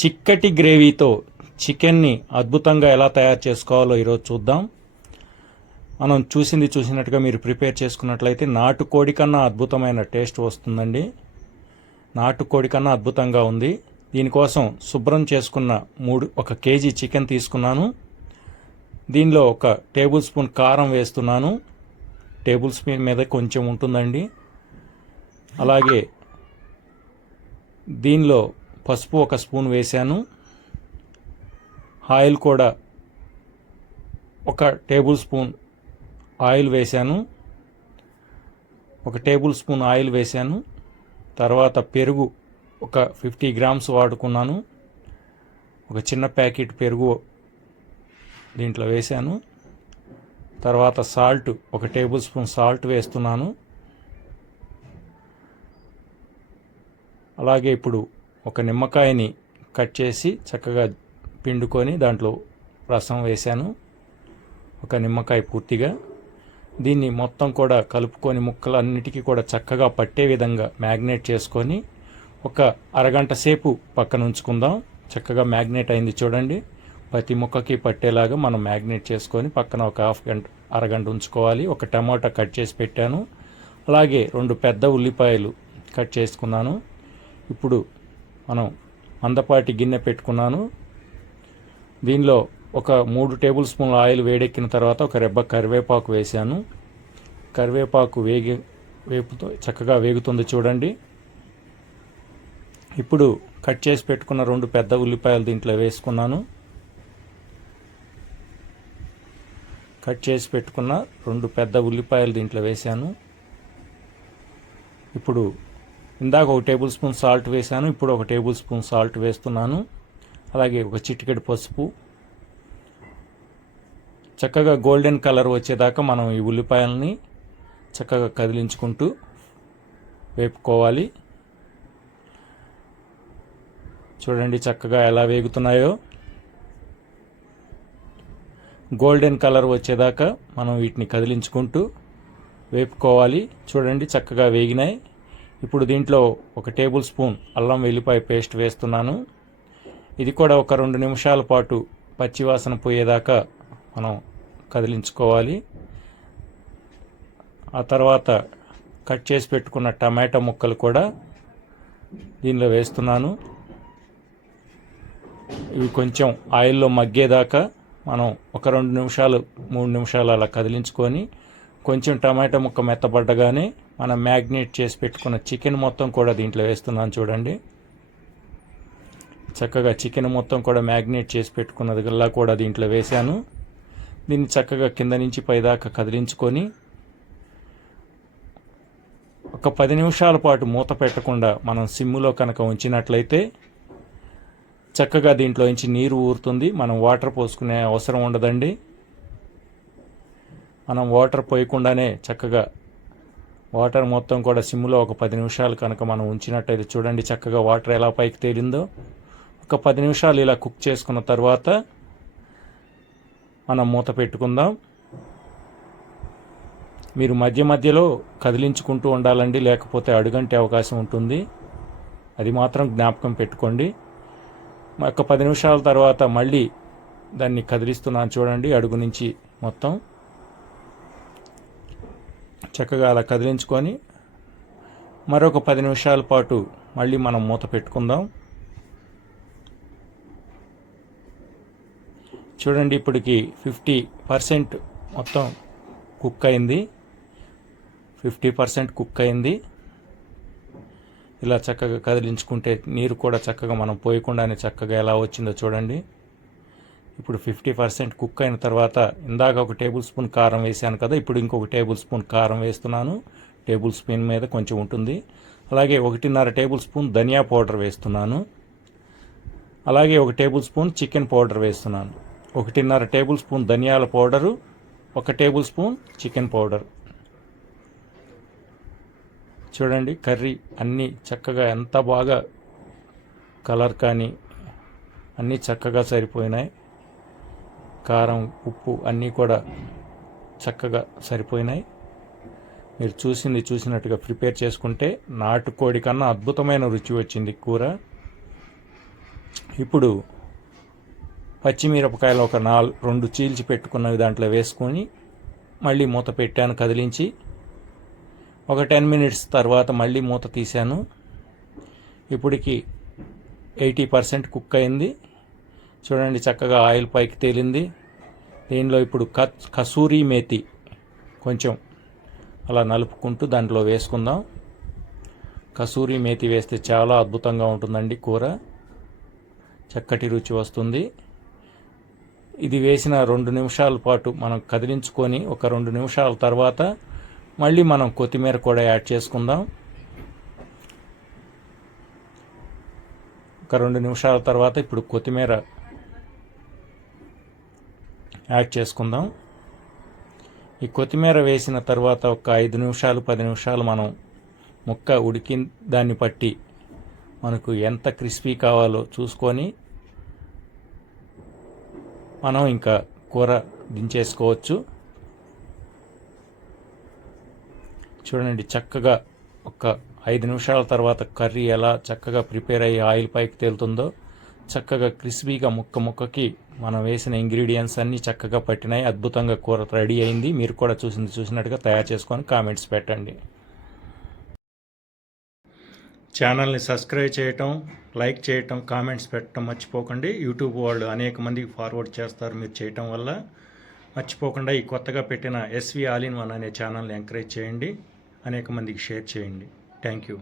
చిక్కటి గ్రేవీతో చికెన్ని అద్భుతంగా ఎలా తయారు చేసుకోవాలో ఈరోజు చూద్దాం. మనం చూసింది చూసినట్టుగా మీరు ప్రిపేర్ చేసుకున్నట్లయితే నాటుకోడి కన్నా అద్భుతమైన టేస్ట్ వస్తుందండి. నాటుకోడి కన్నా అద్భుతంగా ఉంది. దీనికోసం శుభ్రం చేసుకున్న మూడు ఒక కేజీ చికెన్ తీసుకున్నాను. దీనిలో ఒక టేబుల్ స్పూన్ కారం వేస్తున్నాను. టేబుల్ స్పూన్ మీద కొంచెం ఉంటుందండి. అలాగే దీనిలో పసుపు ఒక స్పూన్ వేశాను. ఆయిల్ కూడా ఒక టేబుల్ స్పూన్ ఆయిల్ వేశాను. ఒక టేబుల్ స్పూన్ ఆయిల్ వేశాను. తర్వాత పెరుగు ఒక ఫిఫ్టీ గ్రామ్స్ వాడుకున్నాను. ఒక చిన్న ప్యాకెట్ పెరుగు దీంట్లో వేశాను. తర్వాత సాల్ట్ ఒక టేబుల్ స్పూన్ సాల్ట్ వేస్తున్నాను. అలాగే ఇప్పుడు ఒక నిమ్మకాయని కట్ చేసి చక్కగా పిండుకొని దాంట్లో రసం వేశాను. ఒక నిమ్మకాయ పూర్తిగా. దీన్ని మొత్తం కూడా కలుపుకొని ముక్కలన్నిటికీ కూడా చక్కగా పట్టే విధంగా మ్యాగ్నేట్ చేసుకొని ఒక అరగంట సేపు పక్కన ఉంచుకుందాం. చక్కగా మ్యాగ్నేట్ అయింది చూడండి. ప్రతి ముక్కకి పట్టేలాగా మనం మ్యాగ్నేట్ చేసుకొని పక్కన ఒక హాఫ్ గంట అరగంట ఉంచుకోవాలి. ఒక టమాటా కట్ చేసి పెట్టాను. అలాగే రెండు పెద్ద ఉల్లిపాయలు కట్ చేసుకున్నాను. ఇప్పుడు మనం మందపాటి గిన్నె పెట్టుకున్నాను. దీనిలో ఒక మూడు టేబుల్ స్పూన్ల ఆయిల్ వేడెక్కిన తర్వాత ఒక రెబ్బ కరివేపాకు వేశాను. కరివేపాకు వేగి వేపుతో చక్కగా వేగుతుంది చూడండి. ఇప్పుడు కట్ చేసి పెట్టుకున్న రెండు పెద్ద ఉల్లిపాయలు దీంట్లో వేసుకున్నాను. కట్ చేసి పెట్టుకున్న రెండు పెద్ద ఉల్లిపాయలు దీంట్లో వేశాను. ఇప్పుడు ఇందాక ఒక టేబుల్ స్పూన్ సాల్ట్ వేశాను ఇప్పుడు ఒక టేబుల్ స్పూన్ సాల్ట్ వేస్తున్నాను. అలాగే ఒక చిటికెడు పసుపు. చక్కగా గోల్డెన్ కలర్ వచ్చేదాకా మనం ఈ ఉల్లిపాయలని చక్కగా కదిలించుకుంటూ వేపుకోవాలి. చూడండి చక్కగా ఎలా వేగుతున్నాయో. గోల్డెన్ కలర్ వచ్చేదాకా మనం వీటిని కదిలించుకుంటూ వేపుకోవాలి. చూడండి చక్కగా వేగినాయి. ఇప్పుడు దీంట్లో ఒక టేబుల్ స్పూన్ అల్లం వెల్లిపాయ పేస్ట్ వేస్తున్నాను. ఇది కూడా ఒక రెండు నిమిషాల పాటు పచ్చివాసన పోయేదాకా మనం కదిలించుకోవాలి. ఆ తర్వాత కట్ చేసి పెట్టుకున్న టమాటా ముక్కలు కూడా దీనిలో వేస్తున్నాను. ఇవి కొంచెం ఆయిల్లో మగ్గేదాకా మనం ఒక రెండు నిమిషాలు మూడు నిమిషాలు అలా కదిలించుకొని కొంచెం టమాటా ముక్క మెత్తబడ్డగానే మనం మ్యాగ్నేట్ చేసి పెట్టుకున్న చికెన్ మొత్తం కూడా దీంట్లో వేస్తున్నాను చూడండి. చక్కగా చికెన్ మొత్తం కూడా మ్యాగ్నేట్ చేసి పెట్టుకున్నది గల్లా కూడా దీంట్లో వేశాను. దీన్ని చక్కగా కింద నుంచి పైదాకా కదిలించుకొని ఒక పది నిమిషాల పాటు మూత పెట్టకుండా మనం సిమ్ములో కనుక ఉంచినట్లయితే చక్కగా దీంట్లో నుంచి నీరు ఊరుతుంది. మనం వాటర్ పోసుకునే అవసరం ఉండదండి. మనం వాటర్ పోయకుండానే చక్కగా వాటర్ మొత్తం కూడా సిమ్లో ఒక పది నిమిషాలు కనుక మనం ఉంచినట్టయితే చూడండి చక్కగా వాటర్ ఎలా పైకి తేలిందో. ఒక పది నిమిషాలు ఇలా కుక్ చేసుకున్న తర్వాత మనం మూత పెట్టుకుందాం. మీరు మధ్య మధ్యలో కదిలించుకుంటూ ఉండాలండి లేకపోతే అడుగంటే అవకాశం ఉంటుంది. అది మాత్రం జ్ఞాపకం పెట్టుకోండి. ఒక పది నిమిషాల తర్వాత మళ్ళీ దాన్ని కదిలిస్తున్నాను చూడండి అడుగు నుంచి మొత్తం. చక్కగా అలా కదిలించుకొని మరొక పది నిమిషాల పాటు మళ్ళీ మనం మూత పెట్టుకుందాం. చూడండి ఇప్పటికి ఫిఫ్టీ పర్సెంట్ మొత్తం కుక్ అయింది. ఫిఫ్టీ పర్సెంట్ కుక్ అయింది. ఇలా చక్కగా కదిలించుకుంటే నీరు కూడా చక్కగా మనం పోయకుండానే చక్కగా ఎలా వచ్చిందో చూడండి. ఇప్పుడు ఫిఫ్టీ పర్సెంట్ కుక్ అయిన తర్వాత ఇందాక ఒక టేబుల్ స్పూన్ కారం వేసాను కదా ఇప్పుడు ఇంకొక టేబుల్ స్పూన్ కారం వేస్తున్నాను. టేబుల్ స్పూన్ మీద కొంచెం ఉంటుంది. అలాగే ఒకటిన్నర టేబుల్ స్పూన్ ధనియా పౌడర్ వేస్తున్నాను. అలాగే ఒక టేబుల్ స్పూన్ చికెన్ పౌడర్ వేస్తున్నాను. ఒకటిన్నర టేబుల్ స్పూన్ ధనియాల పౌడరు ఒక టేబుల్ స్పూన్ చికెన్ పౌడర్. చూడండి కర్రీ అన్నీ చక్కగా ఎంత బాగా కలర్ కానీ అన్నీ చక్కగా సరిపోయినాయి. కారం ఉప్పు అన్నీ కూడా చక్కగా సరిపోయినాయి. మీరు చూసింది చూసినట్టుగా ప్రిపేర్ చేసుకుంటే నాటుకోడి కన్నా అద్భుతమైన రుచి వచ్చింది కూర. ఇప్పుడు పచ్చిమిరపకాయలు ఒక నాలుగు రెండు చీల్చి పెట్టుకున్నవి దాంట్లో వేసుకొని మళ్ళీ మూత పెట్టాను కదిలించి. ఒక టెన్ మినిట్స్ తర్వాత మళ్ళీ మూత తీశాను. ఇప్పటికి ఎయిటీ పర్సెంట్ కుక్ అయింది. చూడండి చక్కగా ఆయిల్ పైకి తేలింది. దీనిలో ఇప్పుడు క కసూరి మేతి కొంచెం అలా నలుపుకుంటూ దాంట్లో వేసుకుందాం. కసూరి మేతి వేస్తే చాలా అద్భుతంగా ఉంటుందండి కూర. చక్కటి రుచి వస్తుంది. ఇది వేసిన రెండు నిమిషాల పాటు మనం కదిలించుకొని ఒక రెండు నిమిషాల తర్వాత మళ్ళీ మనం కొత్తిమీర కూడా యాడ్ చేసుకుందాం. ఒక రెండు నిమిషాల తర్వాత ఇప్పుడు కొత్తిమీర యాడ్ చేసుకుందాం. ఈ కొత్తిమీర వేసిన తర్వాత ఒక ఐదు నిమిషాలు పది నిమిషాలు మనం ముక్క ఉడికి దాన్ని బట్టి మనకు ఎంత క్రిస్పీ కావాలో చూసుకొని మనం ఇంకా కూర దించేసుకోవచ్చు. చూడండి చక్కగా ఒక ఐదు నిమిషాల తర్వాత కర్రీ ఎలా చక్కగా ప్రిపేర్ అయ్యి ఆయిల్ పైకి తేలుతుందో. చక్కగా క్రిస్పీగా ముక్క ముక్కకి మనం వేసిన ఇంగ్రీడియంట్స్ అన్నీ చక్కగా పట్టినాయి. అద్భుతంగా కూర రెడీ అయింది. మీరు కూడా చూసింది చూసినట్టుగా తయారు చేసుకొని కామెంట్స్ పెట్టండి. ఛానల్ని సబ్స్క్రైబ్ చేయటం లైక్ చేయటం కామెంట్స్ పెట్టడం మర్చిపోకండి. యూట్యూబ్ వాళ్ళు అనేక మందికి ఫార్వర్డ్ చేస్తారు మీరు చేయటం వల్ల. మర్చిపోకుండా ఈ కొత్తగా పెట్టిన ఎస్వి ఆలిన్ వన్ అనే ఛానల్ని ఎంకరేజ్ చేయండి. అనేక మందికి షేర్ చేయండి. Thank you.